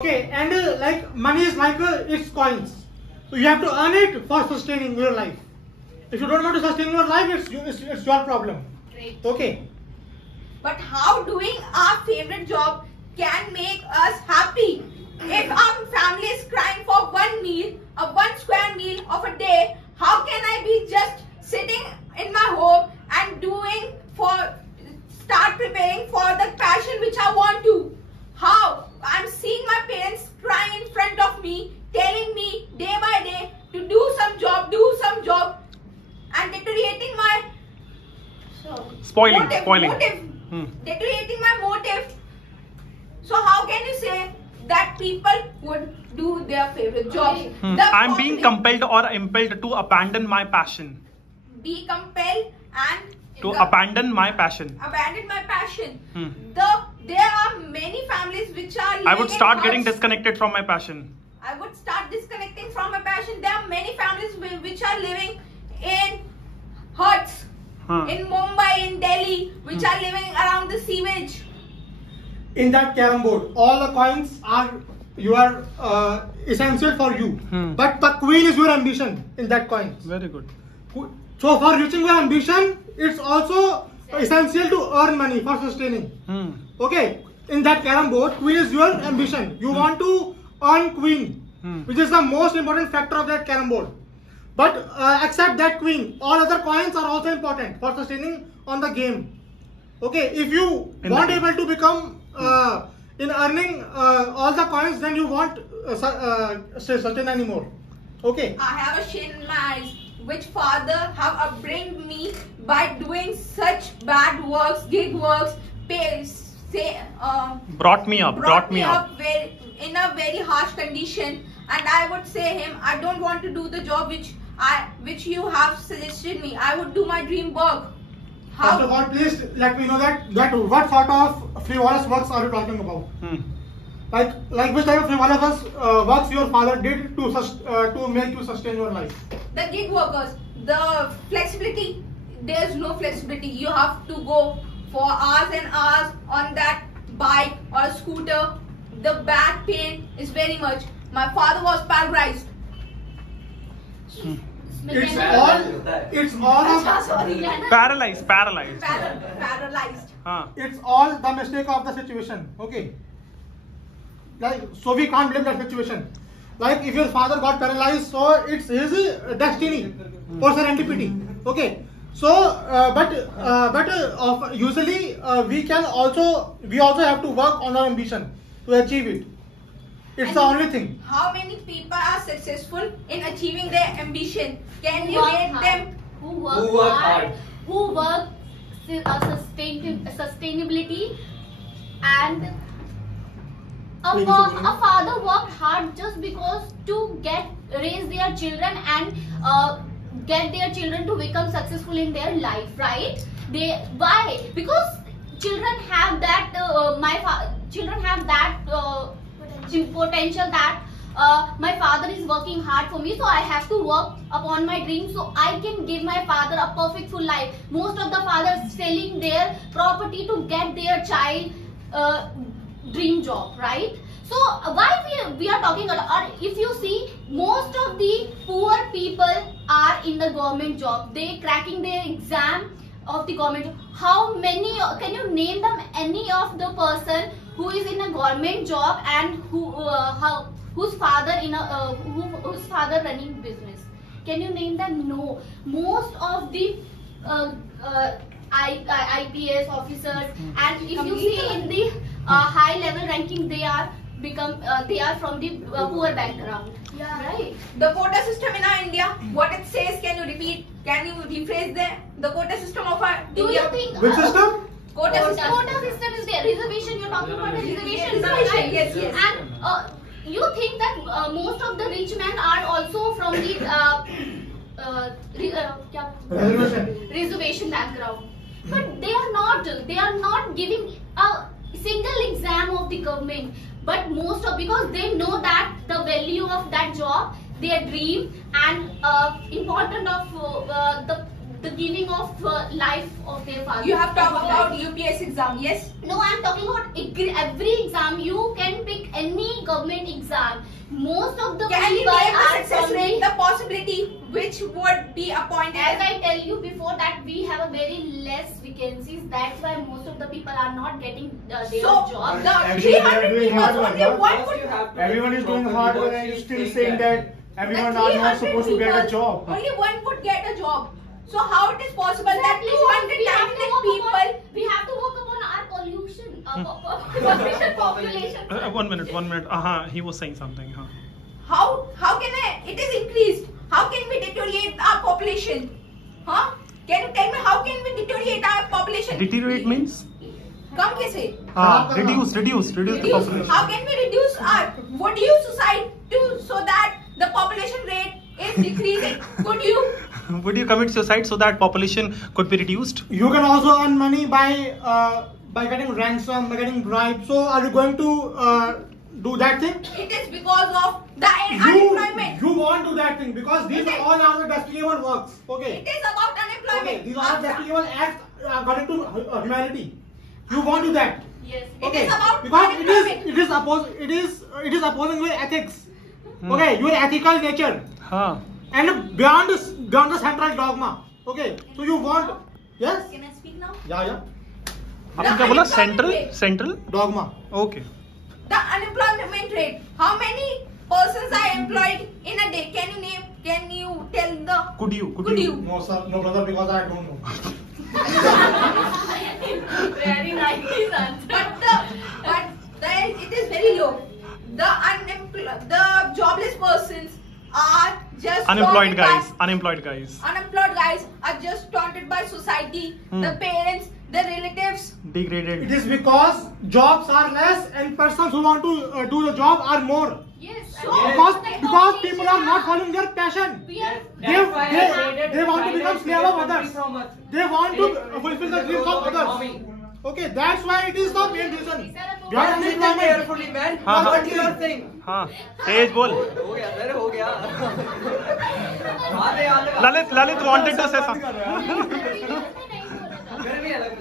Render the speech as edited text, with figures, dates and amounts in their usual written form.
Okay, and like money is like its coins, so you have to earn it for sustaining your life. If you don't want to sustain your life, it's your problem. Great. Okay. But how doing our favorite job can make us happy? If our family is crying for one meal, a 1 square meal of a day, how can I be just sitting in my home and start preparing for the passion which I want to? How? I'm seeing my parents crying in front of me, telling me day by day to do some job, and deteriorating my spoiling. Deteriorating my motive. So how can you say that people would do their favorite jobs? I'm being compelled or impelled to abandon my passion. Be compelled and to abandon my passion. Abandon my passion. There are many families which are. I would start getting disconnected from my passion. I would start disconnecting from my passion. There are many families which are living in huts, in Mumbai, in Delhi, which are living around the sewage. In that carom board, all the coins are essential for you, but the queen is your ambition in that coin. Very good. So for reaching your ambition, it's also essential to earn money for sustaining. Okay, in that carom board, queen is your ambition. You want to earn queen, which is the most important factor of that carom board. But except that queen, all other coins are also important for sustaining on the game. Okay, if you weren't able to become in earning all the coins, then you won't sustain anymore. Okay. I have a shame in my eyes. Which father have upbringed me by doing such bad works, gig works, brought me up in a very harsh condition, and I would say him, I don't want to do the job which you have suggested me. I would do my dream work. How? First of all, please let me know that what sort of frivolous works are you talking about? Like which type of frivolous works your father did to make you sustain your life? The gig workers, the flexibility. There's no flexibility. You have to go for hours and hours on that bike or scooter. The back pain is very much. My father was paralyzed. It's all paralyzed. It's all the mistake of the situation. Okay. So we can't blame that situation. Like if your father got paralyzed, so it's his destiny or serendipity. Okay. So, usually we also have to work on our ambition to achieve it. It's the only thing. How many people are successful in achieving their ambition? Can you rate them? Who work hard? Who work sustainability, and a father worked hard just because to raise their children and get their children to become successful in their life, right? Why? Because children have that potential that my father is working hard for me, so I have to work upon my dream so I can give my father a perfect full life. Most of the fathers selling their property to get their child dream job, right? So why we are talking about, if you see, most of the poor people are in the government job. They cracking their exam of the government job. How many, can you name them any of the person who is in a government job and whose father whose father running business? Can you name them? No. Most of the IPS officers, and if you see in the high level ranking, they are from the poor background. Yeah. Right. The quota system in our India, what it says, can you repeat? Can you rephrase the quota system of our India? Do you think which system? Quota system is there. Reservation. You're talking about a reservation. Right? Yes. And you think that most of the rich men are also from the reservation background, but they are not. They are not giving a single exam of the government. But because they know that the value of that job, their dream, and important of the giving of life of their father. You have talked about UPS exam, yes? No, I am talking about every exam. You can pick any government exam. Most of the Can you people name the are success from rate, the possibility which would be appointed? As I tell you before that we have a very less vacancies. That's why most of the people are not getting their So, jobs. the Everyone 300 is doing people, hard work, only huh? one would... Everyone is doing hard work and you're still saying that everyone the are not 300 supposed to get a people, job. Only one would get a job. So how it is possible that Exactly, 299 people... we have to work upon our pollution, population. 1 minute. He was saying something. How can it is increased? How can we deteriorate our population? Huh? Can you tell me how can we deteriorate our population? Deteriorate means? Come कैसे? Reduce the population. How can we reduce our would you suicide to so that the population rate is decreasing? Could you? Would you commit suicide so that population could be reduced? You can also earn money by getting ransom, by getting bribes. So are you going to do that thing? It is because of the unemployment. You won't do that thing because these are all are the despicable works. Okay. It is about unemployment. Okay. These are despicable acts according to humanity. You won't do that. Yes. Okay. It is about because unemployment. it is opposing your ethics. Okay, your ethical nature. And beyond the central dogma. Okay. So you want yes? Can I speak now? Yeah. आपने क्या बोला? unemployment Central Dogma. Okay. The unemployment rate. How many persons are employed in a day? Can you name? Can you tell the? Could you? No sir, no brother, because I don't know. Very nicely answered. It is very low. The jobless persons are just Unemployed guys. Unemployed guys are just taunted by society, the parents, the relatives. Degraded. It is because jobs are less and persons who want to do the job are more. Yes. Because people are not following their passion. We are. They want to become slave of others. They want to fulfill the dreams of others. Okay, that's why it is the main reason. Beyond unemployment. Carefully, man. हाँ, What you are saying? तेज बोल. हो गया sir, हो गया. Lalit wanted to say something. घर में अलग